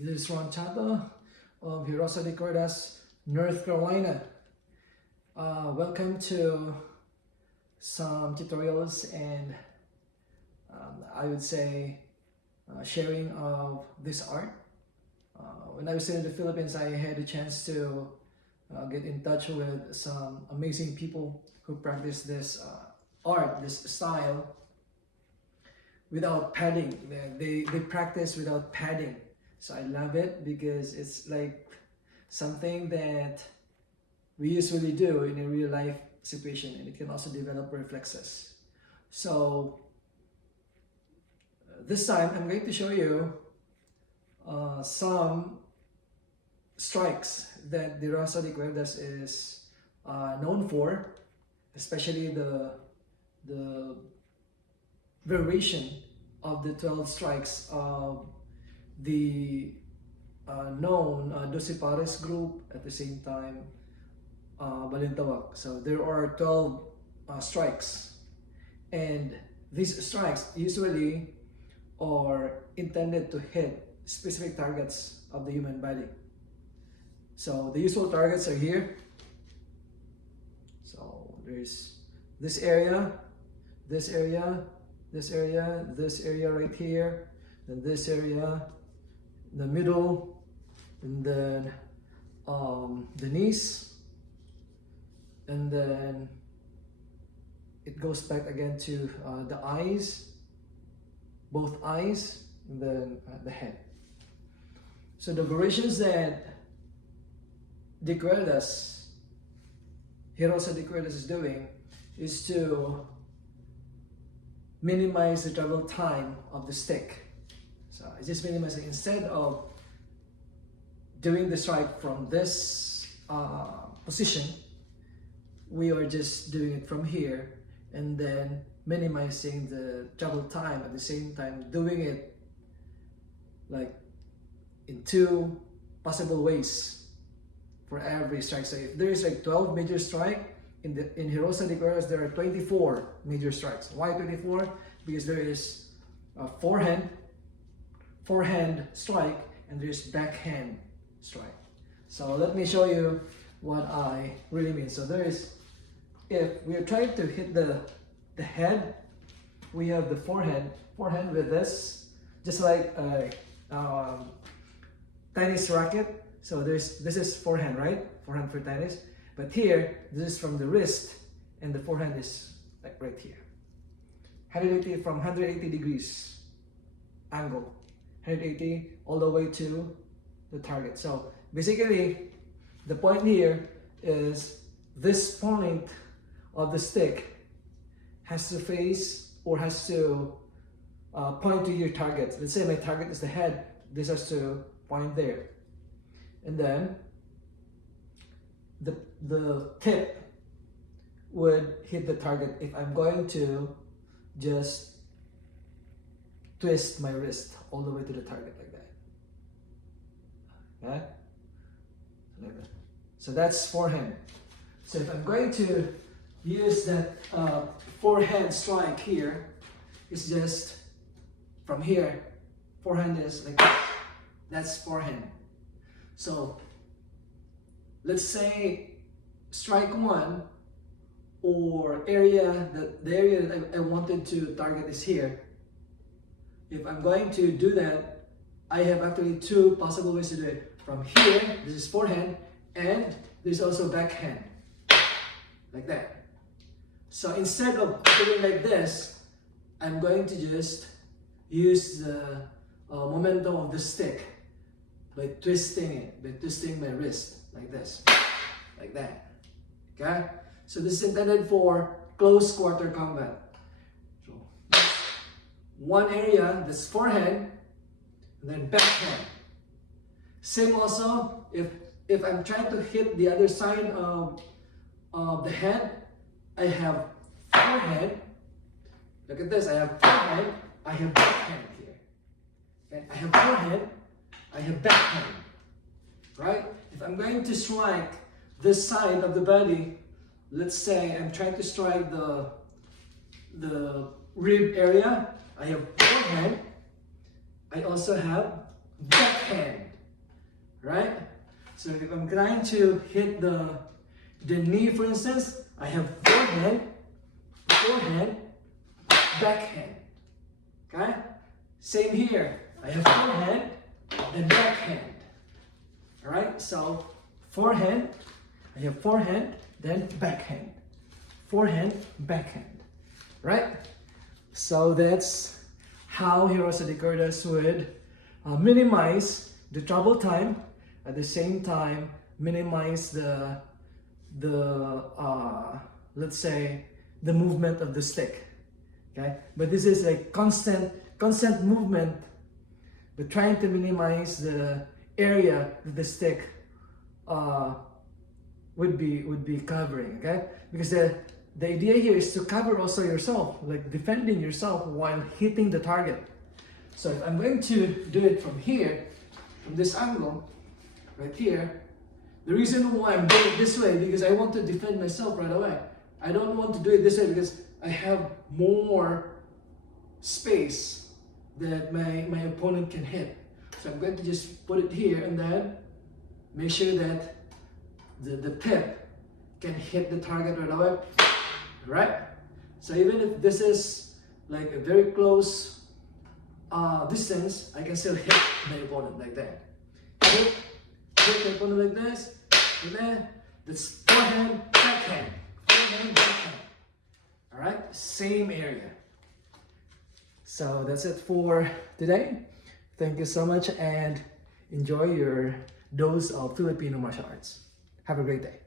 This is Ron&Shiela of Hirosa de Cordas, North Carolina. Welcome to some tutorials and I would say sharing of this art. When I was in the Philippines, I had a chance to get in touch with some amazing people who practice this art, this style, without padding. They practice without padding. So I love it because it's like something that we usually do in a real life situation, and it can also develop reflexes. So this time I'm going to show you some strikes that the Hirosa de Cordas is known for, especially the variation of the 12 strikes of the known Dosipares group, at the same time Balintawak. So there are 12 strikes, and these strikes usually are intended to hit specific targets of the human body. So the usual targets are here. So there's this area, this area, this area, this area right here, then this area, the middle, and then the knees, and then it goes back again to the eyes, both eyes, and then the head. So the variations that Hirosa de Cordas is doing is to minimize the travel time of the stick. So I just minimize it. Instead of doing the strike from this position, we are just doing it from here and then minimizing the travel time, at the same time doing it like in two possible ways for every strike. So if there is like 12 major strike, in Hirosa de Cordas there are 24 major strikes. Why 24? Because there is a forehand strike, and there's backhand strike. So let me show you what I really mean. So there is, if we are trying to hit the head, we have the forehand with this, just like a tennis racket. So this is forehand, right? Forehand for tennis. But here, this is from the wrist, and the forehand is like right here. 180 from 180 degrees angle. 180 all the way to the target. So basically, the point here is this point of the stick has to face, or has to point to your target. Let's say my target is the head. This has to point there. And then the tip would hit the target if I'm going to just twist my wrist all the way to the target like that. Okay? Like that. So that's forehand. So if I'm going to use that forehand strike here, it's just from here. Forehand is like that. That's forehand. So let's say strike one, or the area that I wanted to target is here. If I'm going to do that, I have actually two possible ways to do it. From here, this is forehand, and there's also backhand, like that. So instead of doing like this, I'm going to just use the momentum of the stick by twisting it, by twisting my wrist like this, like that. Okay? So this is intended for close quarter combat. So one area, that's forehand, and then backhand. Same also if I'm trying to hit the other side of the head, I have forehand. Look at this, I have forehand, I have backhand here. Okay? I have forehand, I have backhand. Right? If I'm going to strike this side of the body, let's say I'm trying to strike the rib area, I have forehand, I also have backhand. right? So if I'm trying to hit the knee, for instance, I have forehand, backhand. Okay? Same here. I have forehand and backhand. Alright? So forehand, I have forehand, then backhand. Forehand, backhand. Right? So that's how Hirose Decorders would minimize the travel time, at the same time minimize the let's say the movement of the stick. Okay, but this is a constant movement, but trying to minimize the area that the stick would be covering. Okay, because the idea here is to cover also yourself, like defending yourself while hitting the target. So if I'm going to do it from here, from this angle right here, the reason why I'm doing it this way because I want to defend myself right away. I don't want to do it this way because I have more space that my opponent can hit. So I'm going to just put it here and then make sure that the tip can hit the target right away. Right? So even if this is like a very close distance, I can still hit my opponent like that. Hit the opponent like this, and then that's forehand, backhand. Forehand, backhand. Alright? Same area. So that's it for today. Thank you so much and enjoy your dose of Filipino martial arts. Have a great day.